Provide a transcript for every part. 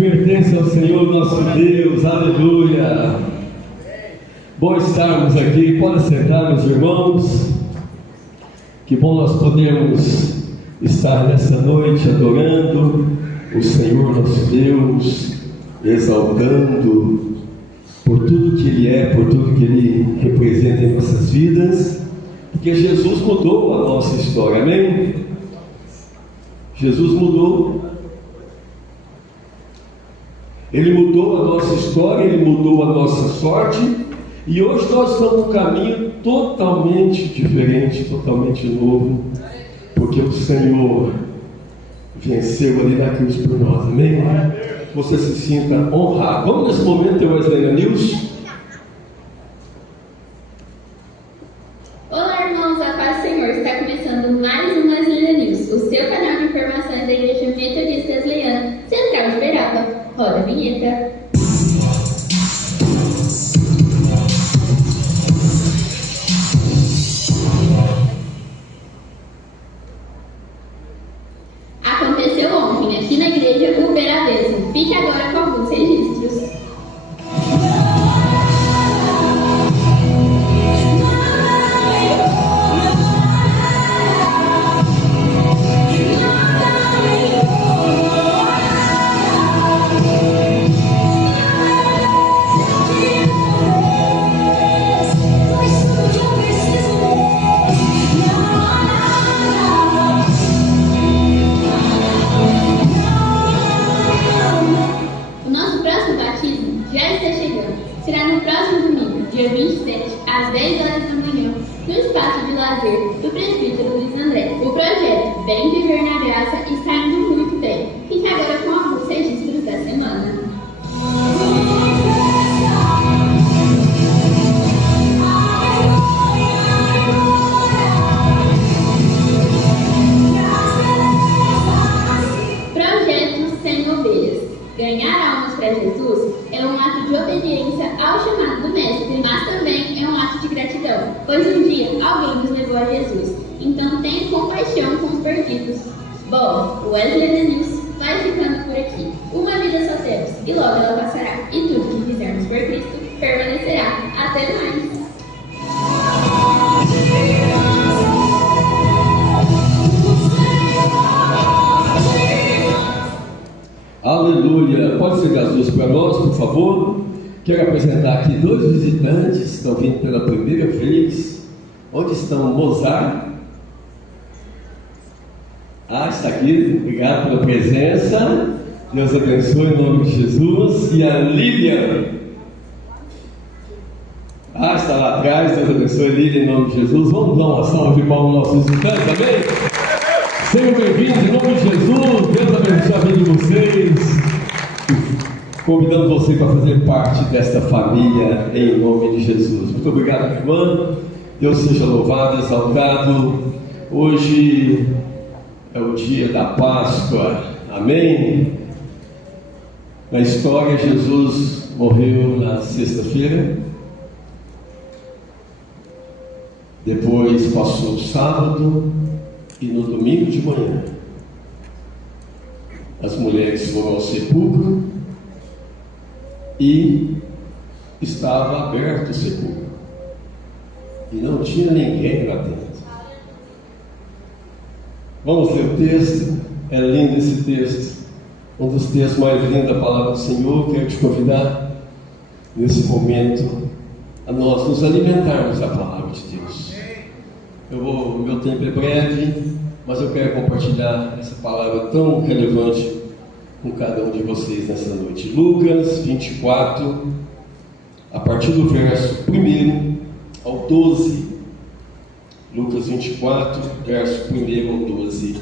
pertence ao Senhor nosso Deus, aleluia. Bom estarmos aqui, pode sentar, meus irmãos. Que bom nós podemos estar nessa noite adorando o Senhor nosso Deus, exaltando por tudo que Ele é, por tudo que Ele representa em nossas vidas, porque Jesus mudou a nossa história, amém? Jesus mudou. Ele mudou a nossa história, Ele mudou a nossa sorte, e hoje nós estamos num caminho totalmente diferente, totalmente novo, porque o Senhor venceu ali na cruz por nós, amém? Você se sinta honrado. Vamos nesse momento ter o Wesley News. Olá, irmãos, a paz do Senhor. Está começando mais um Wesley News, o seu canal de informações da Igreja Metodista Wesleyana Central de Uberaba. Roda a vinheta. Aconteceu ontem aqui na Igreja Uberabesa. Fique agora com alguns registros. Será no próximo domingo, dia 27, às 10 horas da manhã, no espaço de lazer do presbítero Luiz André. O projeto Bem Viver na Graça está indo muito bem. Fique agora com alguns registros da semana. Projeto Sem Ovelhas. Ganhar almas para Jesus é um ato de obediência ao chamado do Mestre, mas também é um ato de gratidão, pois um dia alguém nos levou a Jesus. Então tenha compaixão com os perdidos. Bom, o Wesley News vai ficando por aqui. Uma vida só temos, e logo ela passará. E tudo que fizermos por Cristo permanecerá. Até mais! Aleluia! Pode ser as duas para nós, por favor. Quero apresentar aqui dois visitantes que estão vindo pela primeira vez. Onde estão? Mozart. Está aqui. Obrigado pela presença. Deus abençoe em nome de Jesus. E a Lilian. Está lá atrás. Deus abençoe, Lilian, em nome de Jesus. Vamos dar uma salva de palmas aos nossos visitantes, amém? Sejam bem-vindos em nome de Jesus. Deus abençoe a vida de vocês. Convidando você para fazer parte desta família em nome de Jesus. Muito obrigado, irmã. Deus seja louvado, exaltado. Hoje é o dia da Páscoa. Amém? Na história, Jesus morreu na sexta-feira. Depois passou o sábado. E no domingo de manhã, as mulheres foram ao sepulcro e estava aberto o sepulcro. E não tinha ninguém lá dentro. Vamos ler o texto. É lindo esse texto. Um dos textos mais lindos da palavra do Senhor. Quero te convidar, nesse momento, a nós nos alimentarmos da palavra de Deus. O meu tempo é breve, mas eu quero compartilhar essa palavra tão relevante com cada um de vocês nessa noite. Lucas 24, a partir do verso 1 ao 12. Lucas 24, verso 1 ao 12.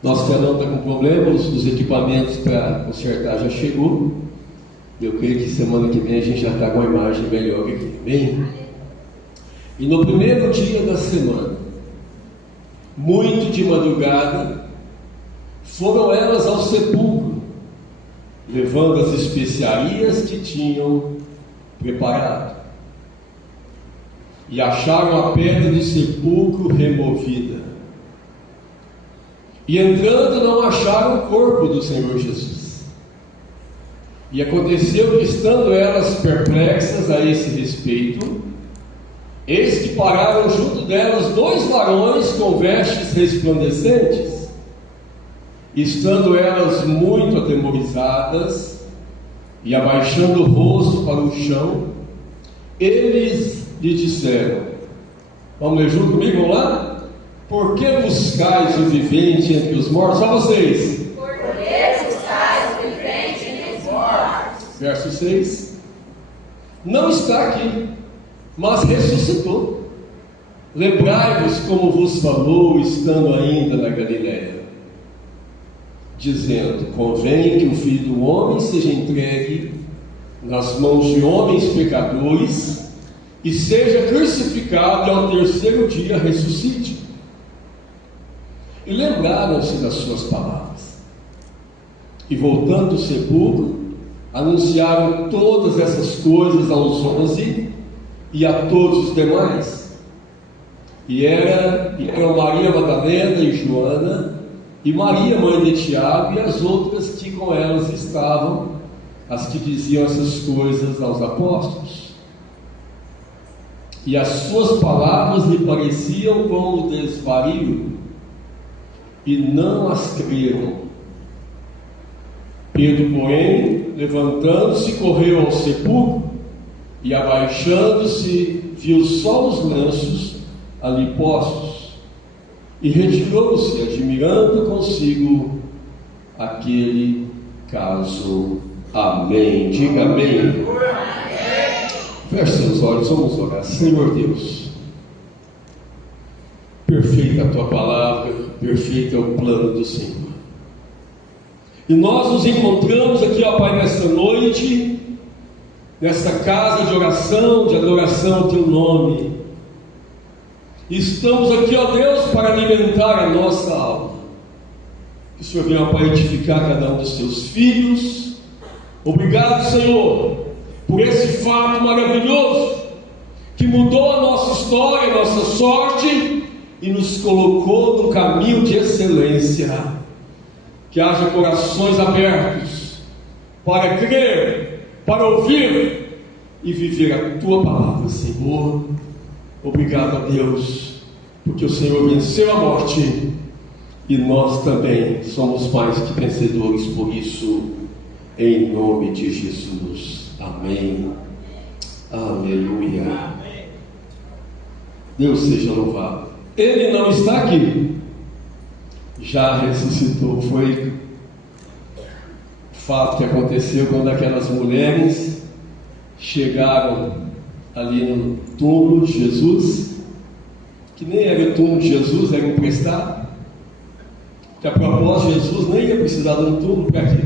Nosso canal está com problemas, os equipamentos para consertar já chegou. Eu creio que semana que vem a gente já está com uma imagem melhor aqui, bem? E no primeiro dia da semana, muito de madrugada, foram elas ao sepulcro, levando as especiarias que tinham preparado. E acharam a pedra do sepulcro removida. E entrando, não acharam o corpo do Senhor Jesus. E aconteceu que, estando elas perplexas a esse respeito, eis que pararam junto delas 2 varões com vestes resplandecentes. Estando elas muito atemorizadas e abaixando o rosto para o chão, eles lhe disseram: vamos ler junto comigo, vamos lá? Por que buscais o vivente entre os mortos? Só vocês. Por que buscais o vivente entre os mortos? Verso 6. Não está aqui, mas ressuscitou. Lembrai-vos como vos falou, estando ainda na Galiléia, dizendo: convém que o Filho do Homem seja entregue nas mãos de homens pecadores e seja crucificado, e ao terceiro dia ressuscite. E lembraram-se das suas palavras, e voltando do sepulcro, anunciaram todas essas coisas aos 11 e a todos os demais. E eram Maria Madalena e Joana, e Maria, mãe de Tiago, e as outras que com elas estavam, as que diziam essas coisas aos apóstolos. E as suas palavras lhe pareciam como desvario, e não as creram. Pedro, porém, levantando-se, correu ao sepulcro, e abaixando-se, viu só os lenços ali postos, e retirou-se, admirando consigo aquele caso. Amém. Diga amém. Feche seus olhos, vamos orar. Senhor Deus, perfeita a tua palavra, perfeito é o plano do Senhor. E nós nos encontramos aqui, ó Pai, nesta noite, nesta casa de oração, de adoração ao teu nome. Estamos aqui, ó Deus, para alimentar a nossa alma. Que o Senhor venha para edificar cada um dos teus filhos. Obrigado, Senhor, por esse fato maravilhoso que mudou a nossa história, a nossa sorte e nos colocou no caminho de excelência. Que haja corações abertos para crer, para ouvir e viver a tua palavra, Senhor. Obrigado a Deus, porque o Senhor venceu a morte e nós também somos mais que vencedores por isso, em nome de Jesus. Amém. Aleluia. Deus seja louvado. Ele não está aqui, já ressuscitou. Foi o fato que aconteceu quando aquelas mulheres chegaram ali no túmulo de Jesus, que nem era o túmulo de Jesus, era emprestado, que a propósito Jesus nem ia precisar de um túmulo para quê?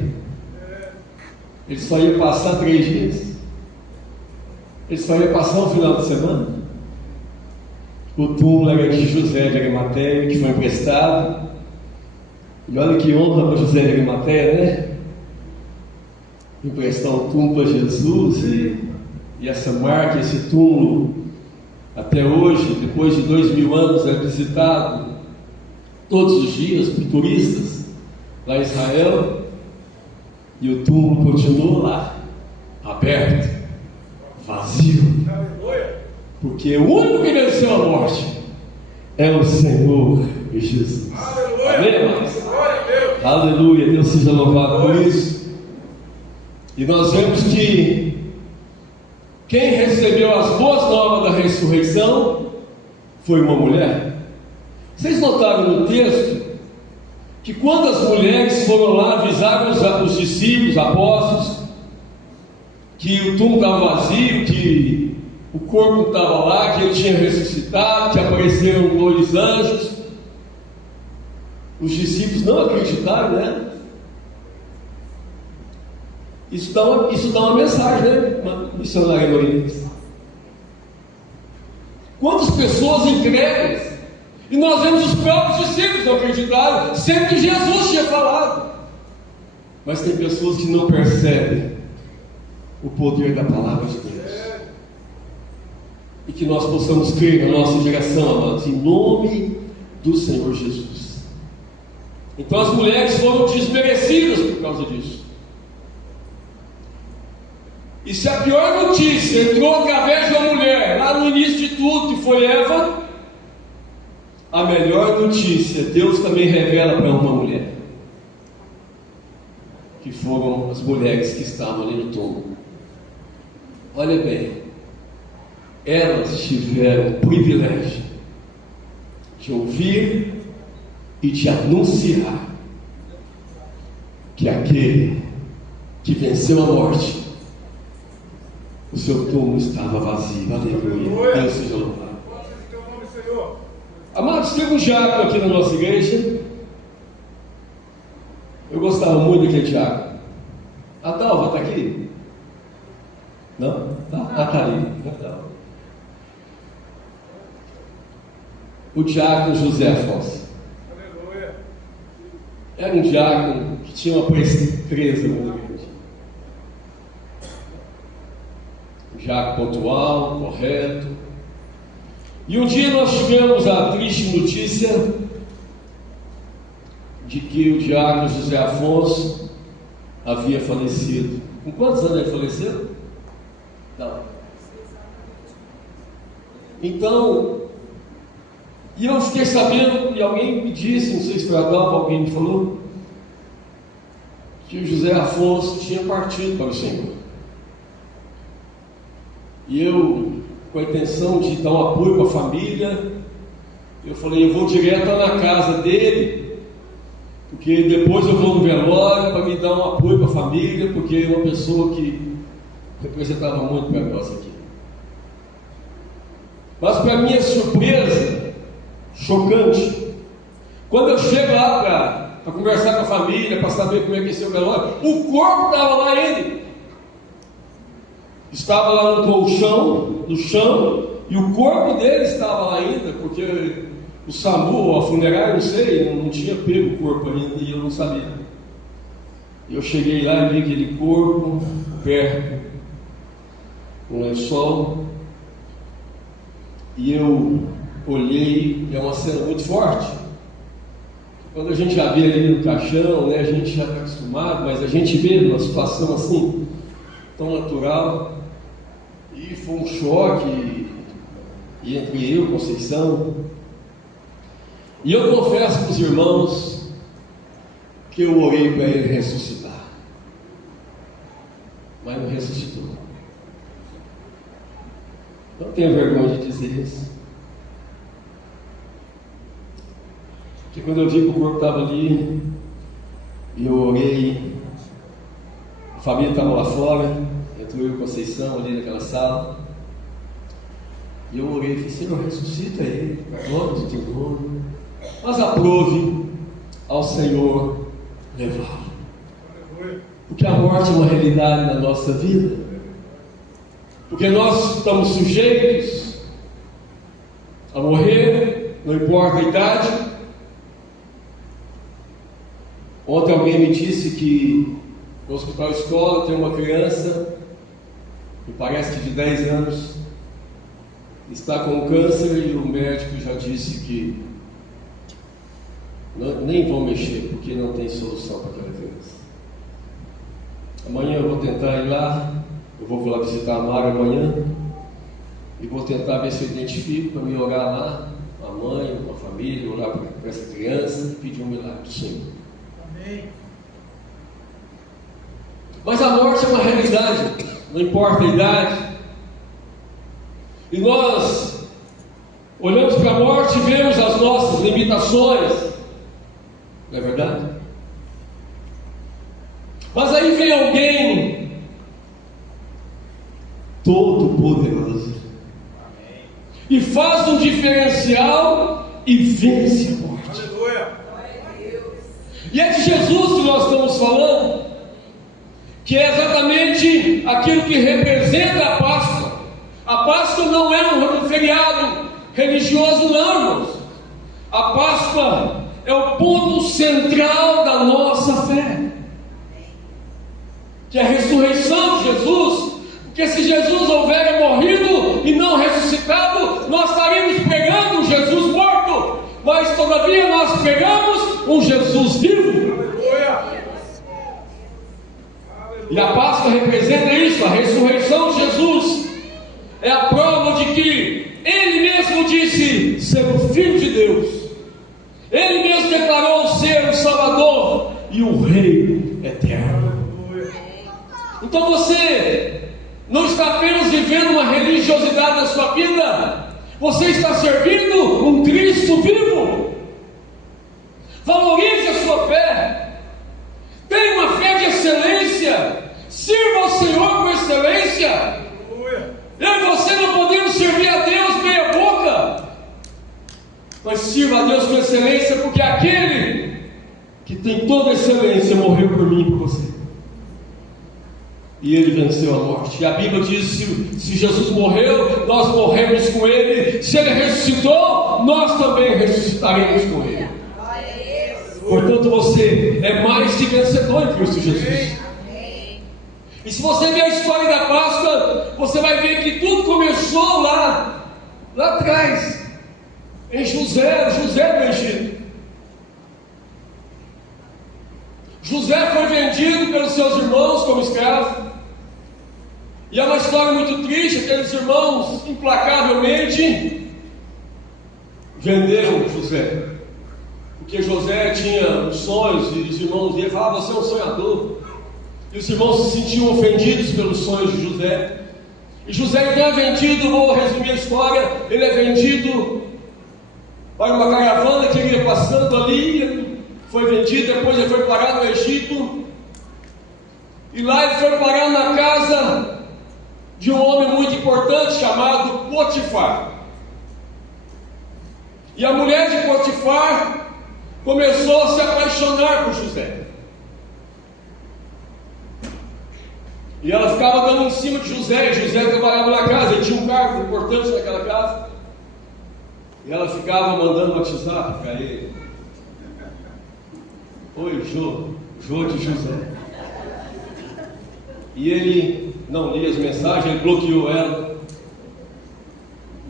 Ele só ia passar 3 dias, ele só ia passar um final de semana. O túmulo era de José de Arimateia, que foi emprestado. E olha que honra para José de Arimateia, né? Emprestar um túmulo para Jesus, e essa marca, esse túmulo, até hoje, depois de 2000 anos, é visitado todos os dias por turistas lá em Israel, e o túmulo continua lá, aberto, vazio, porque o único que venceu a morte é o Senhor Jesus. Amém, irmãos? Aleluia, Deus seja louvado por isso. E nós vemos que quem recebeu as boas novas da ressurreição foi uma mulher. Vocês notaram no texto que quando as mulheres foram lá avisaram os discípulos, apóstolos, que o túmulo estava vazio, que o corpo estava lá, que ele tinha ressuscitado, que apareceram 2 anjos, os discípulos não acreditaram, né? Isso dá uma mensagem, né, missionária Marinês? Quantas pessoas incrédulas, e nós vemos os próprios discípulos não acreditaram, sendo que Jesus tinha falado. Mas tem pessoas que não percebem o poder da palavra de Deus. E que nós possamos crer na nossa geração, amados, em nome do Senhor Jesus. Então as mulheres foram desmerecidas por causa disso. E se a pior notícia entrou através de uma mulher, lá no início de tudo, que foi Eva, a melhor notícia Deus também revela para uma mulher, que foram as mulheres que estavam ali no túmulo. Olha bem, elas tiveram o privilégio de ouvir e de anunciar que aquele que venceu a morte, o seu túmulo estava vazio. Aleluia. Deus seja louvado. Amados, tem um diácono aqui na nossa igreja. Eu gostava muito daquele diácono. A Dalva está aqui? Não? Está ali. Então. O diácono José Afonso. Era um diácono que tinha uma presteza muito grande. Um diácono pontual, correto. E um dia nós tivemos a triste notícia de que o diácono José Afonso havia falecido. Com quantos anos ele faleceu? Não. Então, e eu fiquei sabendo, e alguém me disse, não sei se foi a Dalva, alguém me falou, que o José Afonso tinha partido para o Senhor. E eu, com a intenção de dar um apoio para a família, eu falei, eu vou direto na casa dele, porque depois eu vou no velório para me dar um apoio para a família, porque é uma pessoa que representava muito para nós aqui. Mas para minha surpresa, chocante, quando eu chego lá para conversar com a família, para saber como é que ia ser o velório, o corpo estava lá ainda. Estava lá no colchão, no chão, e o corpo dele estava lá ainda, porque o SAMU, ou a funerária, não sei, não tinha pego o corpo ainda e eu não sabia. Eu cheguei lá e vi aquele corpo perto, um lençol, e eu olhei, é uma cena muito forte. Quando a gente já vê ali no caixão, né, a gente já está acostumado, mas a gente vê numa situação assim, tão natural, e foi um choque entre eu e Conceição. E eu confesso para os irmãos que eu orei para ele ressuscitar, mas não ressuscitou. Não tenho vergonha de dizer isso, porque quando eu vi que o corpo estava ali, e eu orei, a família estava lá fora, entrou eu e Conceição ali naquela sala, e eu orei e falei, Senhor, ressuscita ele, glória do teu nome, mas aprove ao Senhor levá-lo, porque a morte é uma realidade na nossa vida, porque nós estamos sujeitos a morrer, não importa a idade. Ontem alguém me disse que no hospital escola tem uma criança, me parece que de 10 anos, está com câncer, e o médico já disse que nem vão mexer, porque não tem solução para aquela criança. Amanhã eu vou tentar ir lá, eu vou lá visitar a Mara amanhã, e vou tentar ver se eu identifico, para me orar lá, a mãe, com a família, orar para essa criança, e pedir um milagre do Senhor. Amém. Mas a morte é uma realidade, não importa a idade. E nós olhamos para a morte e vemos as nossas limitações, não é verdade? Mas aí vem alguém todo poderoso e faz um diferencial e vence a morte. Aleluia. E é de Jesus que nós estamos falando, que é exatamente aquilo que representa a Páscoa. A Páscoa não é um feriado religioso, não, irmãos. A Páscoa é o ponto central da nossa fé, que é a ressurreição de Jesus. Porque se Jesus houver morrido e não ressuscitado, nós estaríamos pregando um Jesus morto, mas todavia nós pregamos um Jesus vivo. Aleluia. E a Páscoa representa isso, a ressurreição de Jesus. É a prova de que Ele mesmo disse ser o Filho de Deus. Ele mesmo declarou ser o Salvador e o Rei eterno. Então você não está apenas vivendo uma religiosidade na sua vida, você está servindo um Cristo vivo. Valorize a sua fé. Tenha uma fé de excelência. Sirva ao Senhor com excelência. Eu e você não podemos servir a Deus meia boca, mas sirva a Deus com excelência, porque aquele que tem toda a excelência morreu por mim e por você. E Ele venceu a morte. E a Bíblia diz: se Jesus morreu, nós morremos com Ele. Se Ele ressuscitou, nós também ressuscitaremos com Ele. Portanto, você é mais que vencedor em Cristo Jesus. E se você ver a história da Páscoa, você vai ver que tudo começou lá atrás, em José do Egito. José foi vendido pelos seus irmãos como escravo. E é uma história muito triste. Aqueles irmãos implacavelmente venderam José, porque José tinha sonhos e os irmãos dele falavam: você é um sonhador. E os irmãos se sentiam ofendidos pelos sonhos de José. E José então é vendido, vou resumir a história, ele é vendido para uma caravana que ele ia passando ali, foi vendido, depois ele foi parar no Egito. E lá ele foi parar na casa de um homem muito importante chamado Potifar. E a mulher de Potifar começou a se apaixonar por José. E ela ficava dando em cima de José. E José trabalhava na casa, ele tinha um cargo importante naquela casa. E ela ficava mandando WhatsApp para ele: oi, Jô de José. E ele não lia as mensagens, ele bloqueou ela.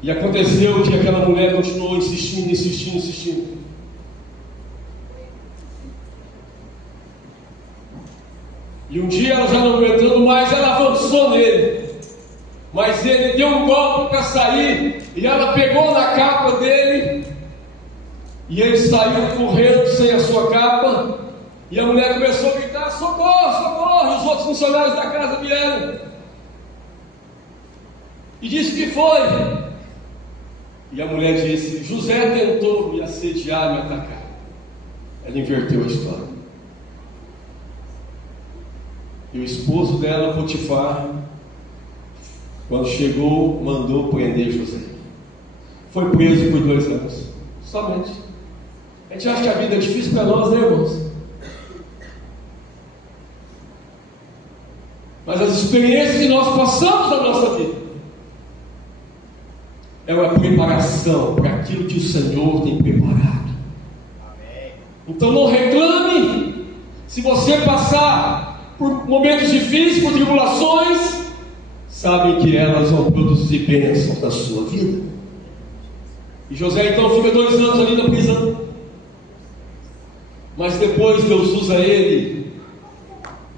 E aconteceu que aquela mulher continuou insistindo. E um dia ela já não aguentando mais, ela avançou nele. Mas ele deu um golpe para sair, e ela pegou na capa dele, e ele saiu correndo sem a sua capa. E a mulher começou a gritar: socorro, socorro! E os outros funcionários da casa vieram e disse: que foi? E a mulher disse: José tentou me assediar, me atacar. Ela inverteu a história. E o esposo dela, Potifar, quando chegou, mandou prender José. Foi preso por 2 anos, somente. A gente acha que a vida é difícil para nós, né, irmãos? Mas as experiências que nós passamos na nossa vida é uma preparação para aquilo que o Senhor tem preparado. Amém. Então não reclame se você passar por momentos difíceis, por tribulações. Sabem que elas vão produzir bênçãos na sua vida. E José então fica 2 anos ali na prisão. Mas depois Deus usa ele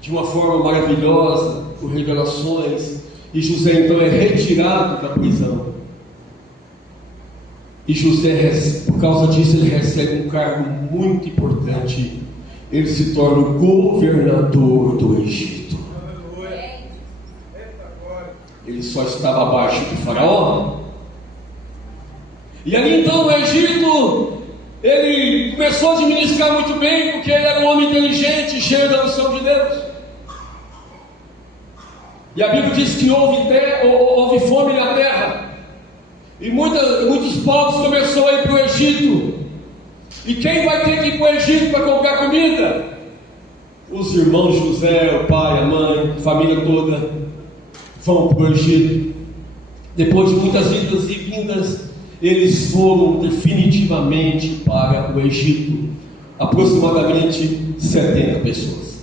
de uma forma maravilhosa, por revelações. E José então é retirado da prisão. E José, por causa disso, ele recebe um cargo muito importante. Ele se torna o governador do Egito. Ele só estava abaixo de Faraó. E ali então no Egito, ele começou a administrar muito bem, porque ele era um homem inteligente, cheio da unção de Deus. E a Bíblia diz que houve fome na terra. E muitos povos começaram a ir para o Egito. E quem vai ter que ir para o Egito para comprar comida? Os irmãos José, o pai, a mãe, a família toda vão para o Egito. Depois de muitas idas e vindas, eles foram definitivamente para o Egito. Aproximadamente 70 pessoas.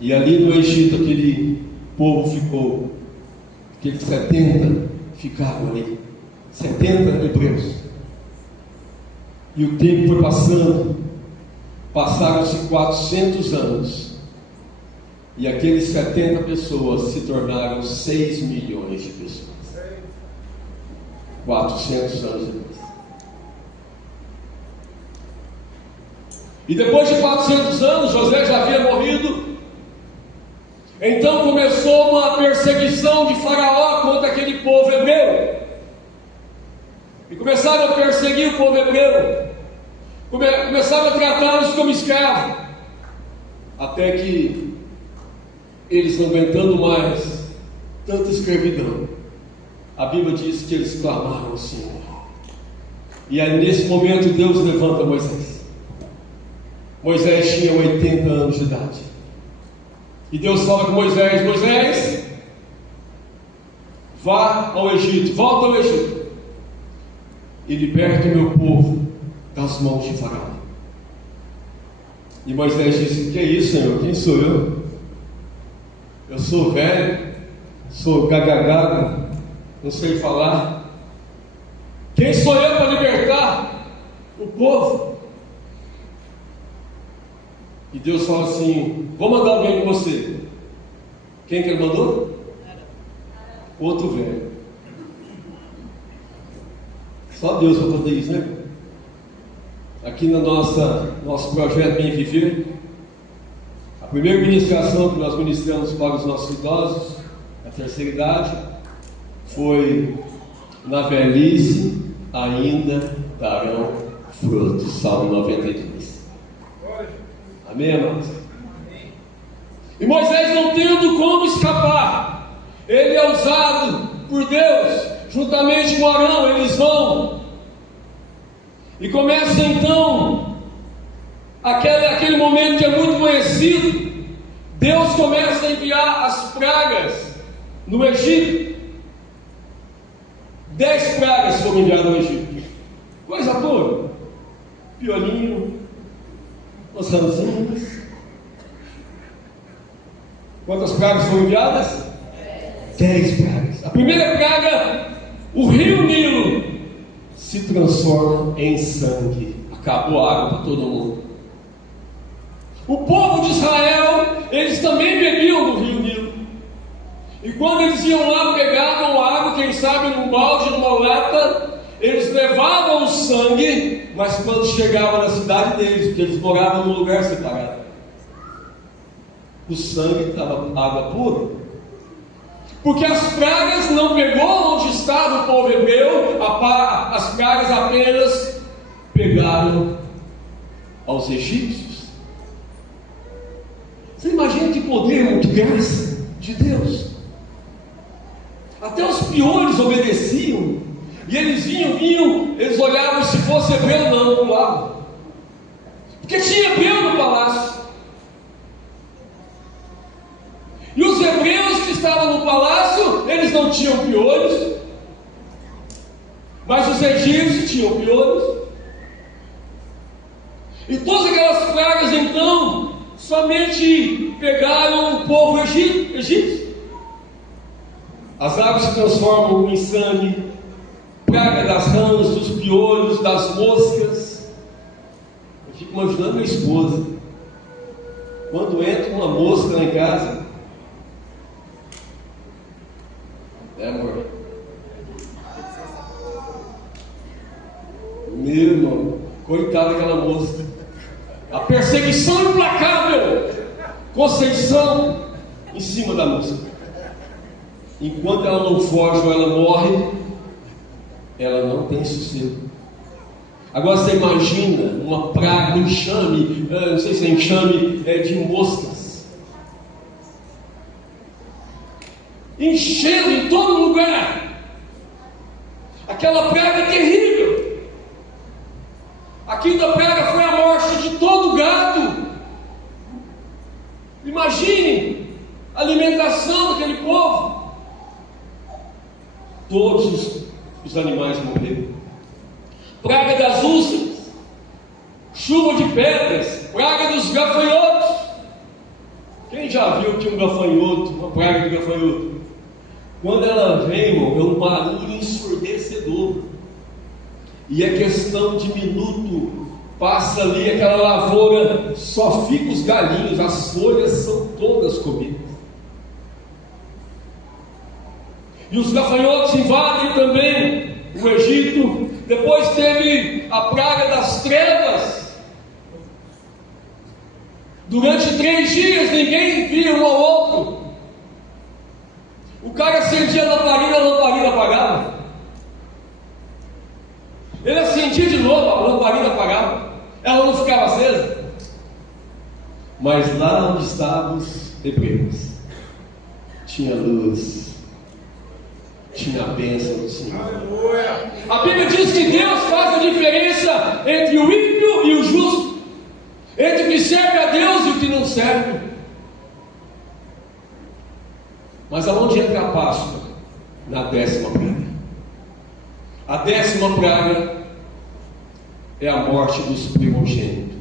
E ali no Egito aquele povo ficou. Aqueles 70 ficaram ali. 70 hebreus. E o tempo foi passando. Passaram-se 400 anos. E aqueles 70 pessoas se tornaram 6 milhões de pessoas. 400 anos depois. E depois de 400 anos, José já havia morrido. Então começou uma perseguição de Faraó contra aquele povo hebreu. E começaram a perseguir o povo hebreu. Começaram a tratá-los como escravos. Até que eles, não aguentando mais tanta escravidão, a Bíblia diz que eles clamaram ao Senhor. E aí nesse momento Deus levanta Moisés. Moisés tinha 80 anos de idade. E Deus fala com Moisés: Moisés, vá ao Egito, volta ao Egito e liberta o meu povo das mãos de Faraó. E Moisés disse: que é isso, Senhor? Quem sou eu? Eu sou velho, sou gagagago, não sei falar. Quem sou eu para libertar o povo? E Deus fala assim: vou mandar alguém com você. Quem que ele mandou? Outro velho. Só Deus para fazer isso, né? Aqui no nosso projeto Bem Viver, a primeira ministração que nós ministramos para os nossos idosos, a terceira idade, foi: na velhice ainda darão frutos. Salmo 92. Amém, amados? E Moisés, não tendo como escapar, ele é usado por Deus, juntamente com Arão. Eles vão e começa então aquele momento que é muito conhecido. Deus começa a enviar as pragas no Egito. 10 pragas foram enviadas ao Egito. Coisa boa. Piolinho, os ranzinhos. Quantas pragas foram enviadas? 10 pragas. A primeira praga, o rio Nilo se transforma em sangue. Acabou a água para todo mundo. O povo de Israel, eles também bebiam do rio Nilo. E quando eles iam lá, pegavam água, quem sabe num balde, numa lata, eles levavam o sangue, mas quando chegavam na cidade deles, porque eles moravam num lugar separado, o sangue estava água pura. Porque as pragas não pegou onde estava o povo hebreu, as pragas apenas pegaram aos egípcios. Você imagina que poder, que graça de Deus. Até os piores obedeciam. E eles vinham, eles olhavam, se fosse hebreu, não, pulavam. Porque tinha hebreu no palácio. E os hebreus que estavam no palácio, eles não tinham piolhos, mas os egípcios tinham piolhos. E todas aquelas pragas, então, somente pegaram o povo egípcio. As águas se transformam em sangue, praga das rãs, dos piolhos, das moscas. Eu fico imaginando minha esposa, quando entra uma mosca lá em casa. Amor, meu irmão, coitada daquela mosca. A perseguição implacável, Conceição em cima da mosca. Enquanto ela não foge ou ela morre, ela não tem sossego. Agora você imagina uma praga, um enxame, não sei se é enxame de moscas, enchendo em todo lugar. Aquela praga terrível. A quinta praga foi a morte de todo gado. Imagine a alimentação daquele povo. Todos os animais morreram. Praga das úlceras, chuva de pedras, praga dos gafanhotos. Quem já viu que um gafanhoto, uma praga de gafanhoto, quando ela vem, irmão, é um barulho ensurdecedor. E é questão de minuto passa ali aquela lavoura, só ficam os galinhos, as folhas são todas comidas. E os gafanhotos invadem também o Egito. Depois teve a praga das trevas. Durante 3 dias ninguém via um ao outro. O cara acendia a lamparina apagava. Ele acendia de novo, a lamparina apagava. Ela não ficava acesa. Mas lá onde estavam os hebreus, tinha luz, tinha a bênção do Senhor. A Bíblia diz que Deus faz a diferença entre o ímpio e o justo, entre o que serve a Deus e o que não serve. Mas aonde entra a Páscoa? Na 10ª praga. A 10ª praga é a morte dos primogênitos,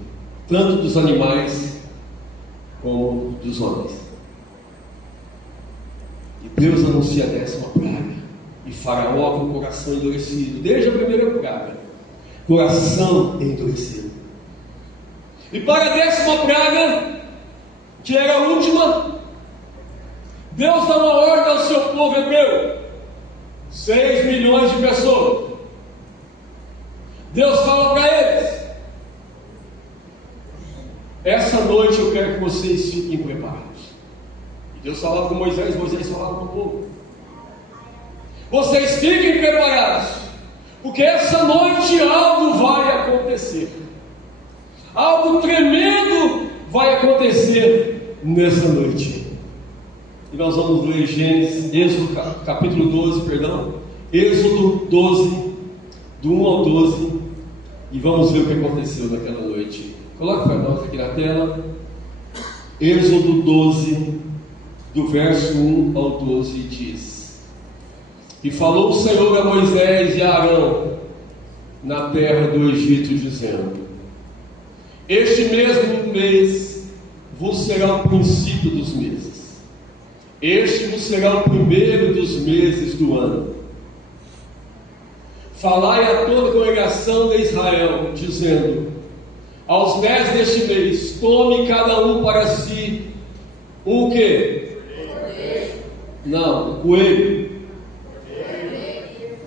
tanto dos animais como dos homens. E Deus anuncia a 10ª praga. E Faraó com o coração endurecido, desde a primeira praga, coração endurecido. E para a 10ª praga, que era a última, Deus dá uma ordem ao seu povo hebreu, 6 milhões de pessoas. Deus fala para eles: essa noite eu quero que vocês fiquem preparados. E Deus falava com Moisés, Moisés falava com o povo: vocês fiquem preparados, porque essa noite algo vai acontecer. Algo tremendo vai acontecer nessa noite. E nós vamos ler Êxodo capítulo 12, Êxodo 12, do 1 ao 12, e vamos ver o que aconteceu naquela noite. Coloque para nós aqui na tela, Êxodo 12, do verso 1 ao 12, diz: E falou o Senhor a Moisés e a Arão na terra do Egito, dizendo: Este mesmo mês vos será o princípio dos meses. Este vos será o primeiro dos meses do ano. Falai a toda a congregação de Israel, dizendo: Aos 10 deste mês, tome cada um para si um quê? Não, coelho.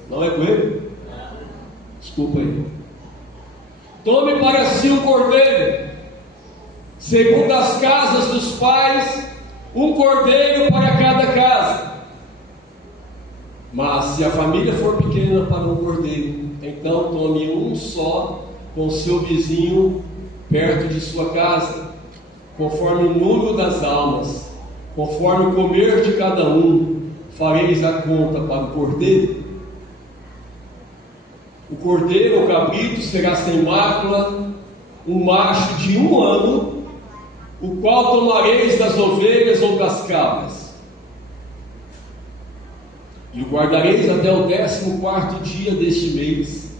Não é coelho? Desculpa aí. Tome para si um cordeiro, segundo as casas dos pais, um cordeiro para cada casa. Mas se a família for pequena para um cordeiro, então tome um só com seu vizinho perto de sua casa, conforme o número das almas, conforme o comer de cada um, fareis a conta para o cordeiro. O cordeiro ou cabrito será sem mácula, um macho de 1 ano, o qual tomareis das ovelhas ou das cabras, e o guardareis até o 14º dia deste mês,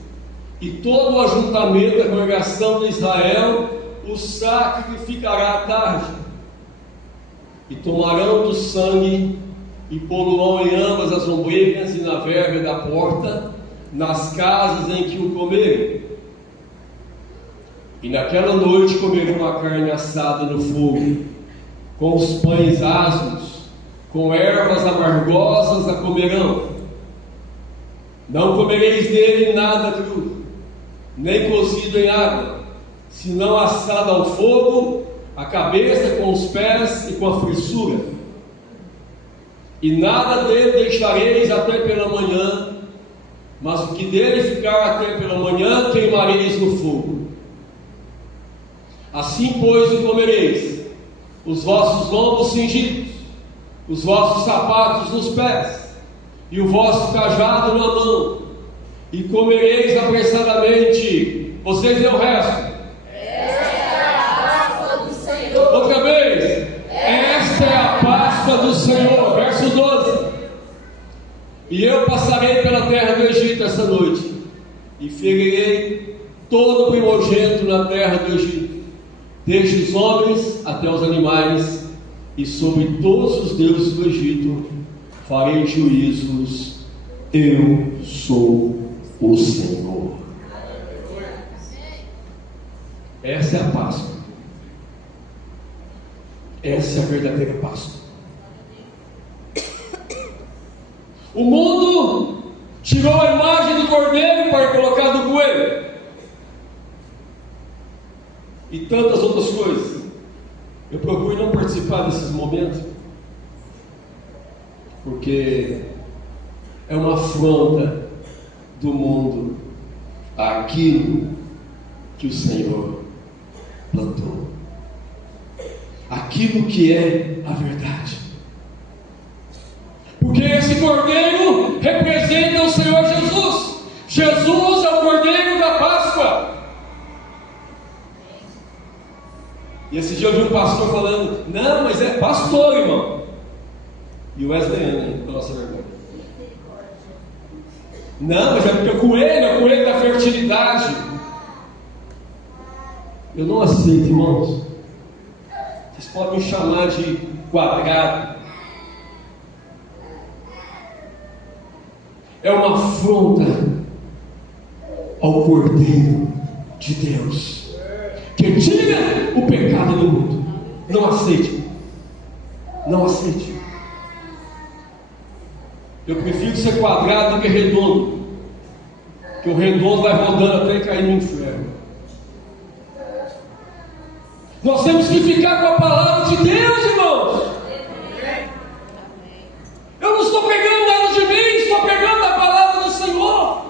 e todo o ajuntamento da congregação de Israel o sacrificará à tarde, e tomarão do sangue, e poluão em ambas as ombreiras e na verga da porta, nas casas em que o comerem. E naquela noite comerão a carne assada no fogo, com os pães asmos, com ervas amargosas a comerão. Não comereis dele nada cru, nem cozido em água, senão assado ao fogo, a cabeça com os pés e com a frissura. E nada dele deixareis até pela manhã, mas o que dele ficar até pela manhã queimareis no fogo. Assim, pois, o comereis, os vossos lombos cingidos, os vossos sapatos nos pés, e o vosso cajado na mão, e comereis apressadamente. Vocês é o resto. Esta é a Páscoa do Senhor. Outra vez. Esta é a Páscoa do Senhor. Verso 12. E eu passarei pela terra do Egito essa noite, e ferirei todo primogênito na terra do Egito, desde os homens até os animais, e sobre todos os deuses do Egito farei juízos. Eu sou o Senhor. Essa é a Páscoa. Essa é a verdadeira Páscoa. O mundo tirou a imagem do cordeiro para colocar do coelho e tantas outras coisas. Eu procuro não participar desses momentos, porque é uma afronta do mundo àquilo que o Senhor plantou, aquilo que é a verdade. Porque esse cordeiro representa o Senhor Jesus. Jesus é o cordeiro da Páscoa. E esse dia eu vi um pastor falando: não, mas é pastor, irmão. E o Wesley, nossa vergonha. Não, mas é porque o coelho é o coelho da fertilidade. Eu não aceito, irmãos. Vocês podem me chamar de quadrado. É uma afronta ao Cordeiro de Deus, que tira o pecado do mundo. Não aceite. Não aceite. Eu prefiro ser quadrado do que redondo, porque o redondo vai rodando até cair no inferno. Nós temos que ficar com a palavra de Deus, irmãos. Eu não estou pegando nada de mim, estou pegando a palavra do Senhor.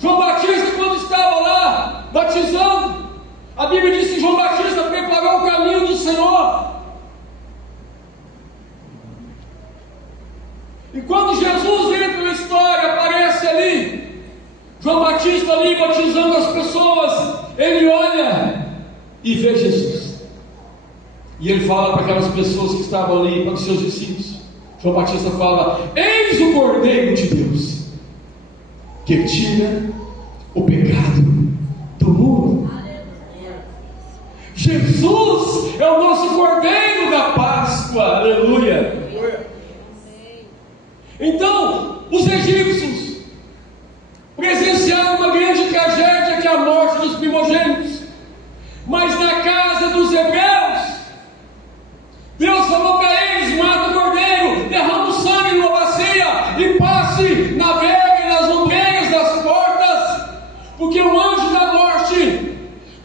João Batista, quando estava lá batizando, a Bíblia diz que João Batista preparou o caminho do Senhor. E quando Jesus entra na história, aparece ali João Batista ali batizando as pessoas, ele olha e vê Jesus. E ele fala para aquelas pessoas que estavam ali, para os seus discípulos. João Batista fala: eis o Cordeiro de Deus, que tira o pecado do mundo. Jesus é o nosso Cordeiro da Páscoa, aleluia. Então, os egípcios presenciaram uma grande tragédia, que é a morte dos primogênitos. Mas na casa dos hebreus, Deus falou para eles: mata o cordeiro, derrama o sangue numa bacia e passe, navegue nas ombreiras das portas, porque o anjo da morte,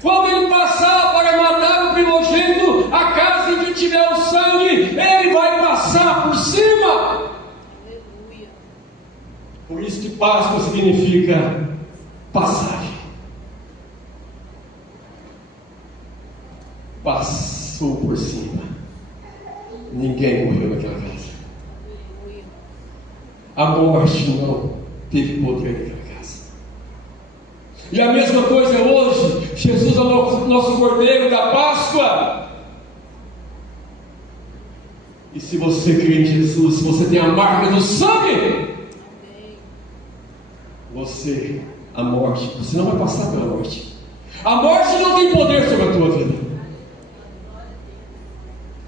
quando ele passar para matar o primogênito, a casa em que tiver o sangue, ele vai passar por cima. Por isso que Páscoa significa passagem. Passou por cima. Ninguém morreu naquela casa. A morte não teve poder naquela casa. E a mesma coisa hoje. Jesus é o nosso Cordeiro da Páscoa. E se você crê em Jesus, se você tem a marca do sangue, a morte, você não vai passar pela morte. A morte não tem poder sobre a tua vida,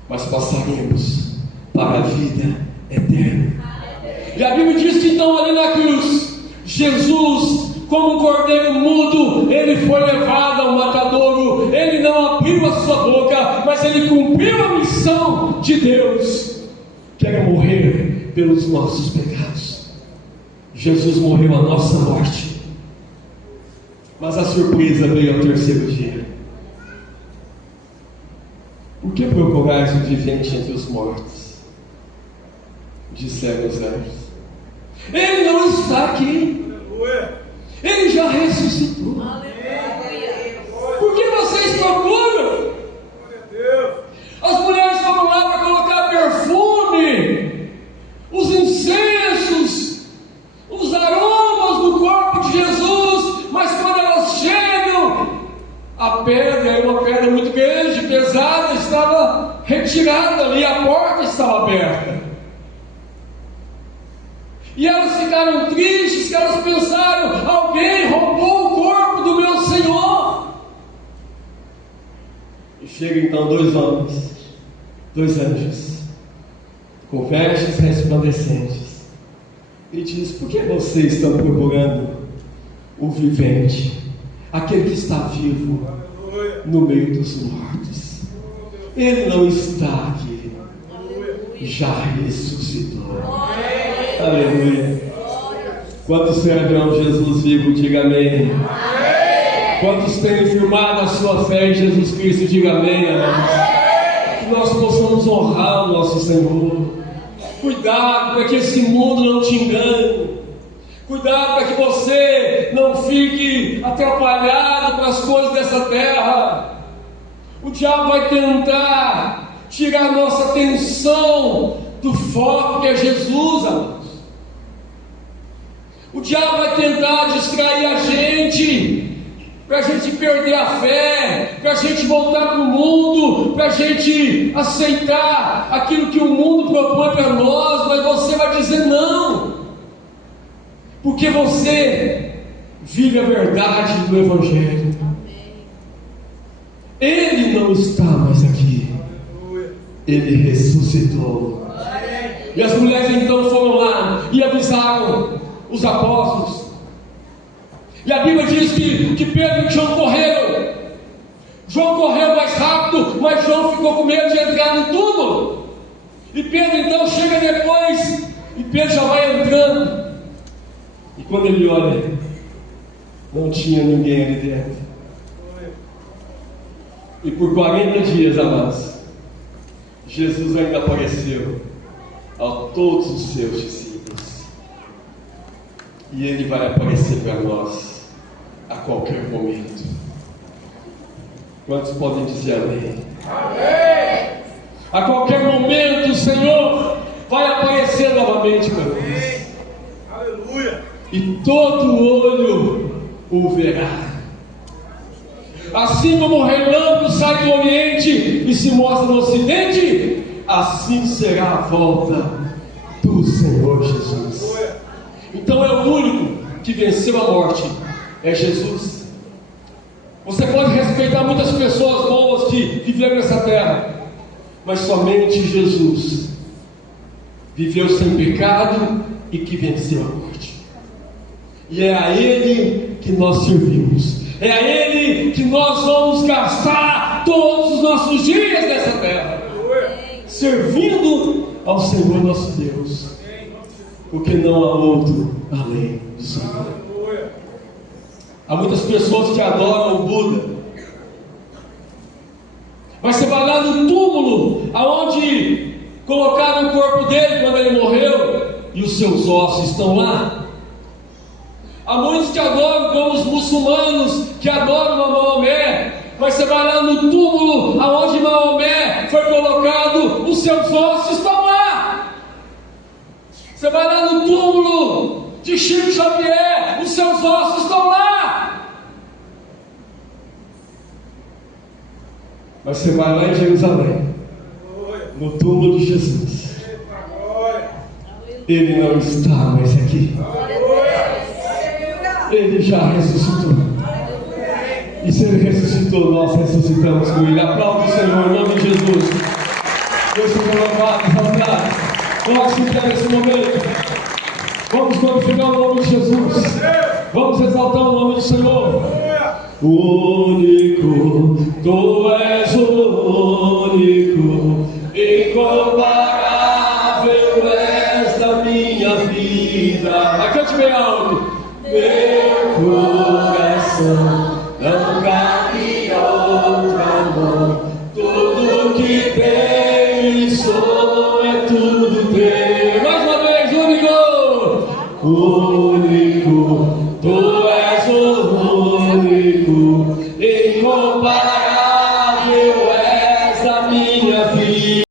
mas passaremos para a vida eterna. E a Bíblia diz que então ali na cruz, Jesus, como um cordeiro mudo, ele foi levado ao matadouro. Ele não abriu a sua boca, mas ele cumpriu a missão de Deus, que era morrer pelos nossos pecados. Jesus morreu a nossa morte, mas a surpresa veio ao terceiro dia. Por que procurais o vivente entre os mortos? Disseram os anjos: ele não está aqui, ele já ressuscitou. Por que vocês procuram? As mulheres foram lá para colocar perfume, os incensos, os aromas do corpo de Jesus, mas quando elas chegam, a pedra é uma pedra muito grande, pesada, estava retirada ali, a porta estava aberta. E elas ficaram tristes, que elas pensaram: alguém roubou o corpo do meu Senhor. E chegam então dois homens, dois anjos, com vestes resplandecentes, e diz: por que vocês estão procurando o vivente, aquele que está vivo no meio dos mortos. Ele não está aqui, já ressuscitou. Aleluia. Quantos serão Jesus vivo? Diga amém. Quantos têm firmado a sua fé em Jesus Cristo? Diga amém, amados. Que nós possamos honrar o nosso Senhor. Cuidado para que esse mundo não te engane. Cuidado para que você não fique atrapalhado pelas coisas dessa terra. O diabo vai tentar tirar a nossa atenção do foco que é Jesus, amados. O diabo vai tentar distrair a gente, para a gente perder a fé, para a gente voltar para o mundo, para a gente aceitar aquilo que o mundo propõe para nós, mas você vai dizer não, porque você vive a verdade do Evangelho. Ele não está mais aqui, ele ressuscitou. E as mulheres então foram lá e avisaram os apóstolos. E a Bíblia diz que Pedro e João correram. João correu mais rápido, mas João ficou com medo de entrar no túmulo. E Pedro então chega depois, e Pedro já vai entrando. E quando ele olha, não tinha ninguém ali dentro. E por 40 dias, amados, Jesus ainda apareceu a todos os seus discípulos. E Ele vai aparecer para nós a qualquer momento. Quantos podem dizer amém? Amém! A qualquer momento o Senhor vai aparecer novamente para nós. Aleluia! E todo olho o verá. Assim como o relâmpago sai do Oriente e se mostra no Ocidente, assim será a volta do Senhor Jesus. Então é o único que venceu a morte, é Jesus. Você pode respeitar muitas pessoas boas que viveram nessa terra, mas somente Jesus viveu sem pecado e que venceu a morte. E é a Ele que nós servimos, é a Ele que nós vamos gastar todos os nossos dias nessa terra, servindo ao Senhor nosso Deus, porque não há outro além do Senhor. Há muitas pessoas que adoram o Buda, mas você vai lá no túmulo aonde colocaram o corpo dele quando ele morreu, e os seus ossos estão lá. Há muitos que adoram, como os muçulmanos que adoram a Maomé, mas você vai lá no túmulo aonde Maomé foi colocado, os seus ossos estão lá. Você vai lá no túmulo de Chico Xavier, os seus ossos estão lá. Mas você vai lá em Jerusalém, no túmulo de Jesus, Ele não está mais aqui. Ele já ressuscitou. E se Ele ressuscitou, nós ressuscitamos com Ele. Aplauda o Senhor, em nome de Jesus. Deus seja louvado, exaltado. Vamos ficar nesse momento. Vamos glorificar o nome de Jesus. Vamos exaltar o nome do Senhor. Único, Tu és o único, incomparável és da minha vida. Cante bem alto. Meu coração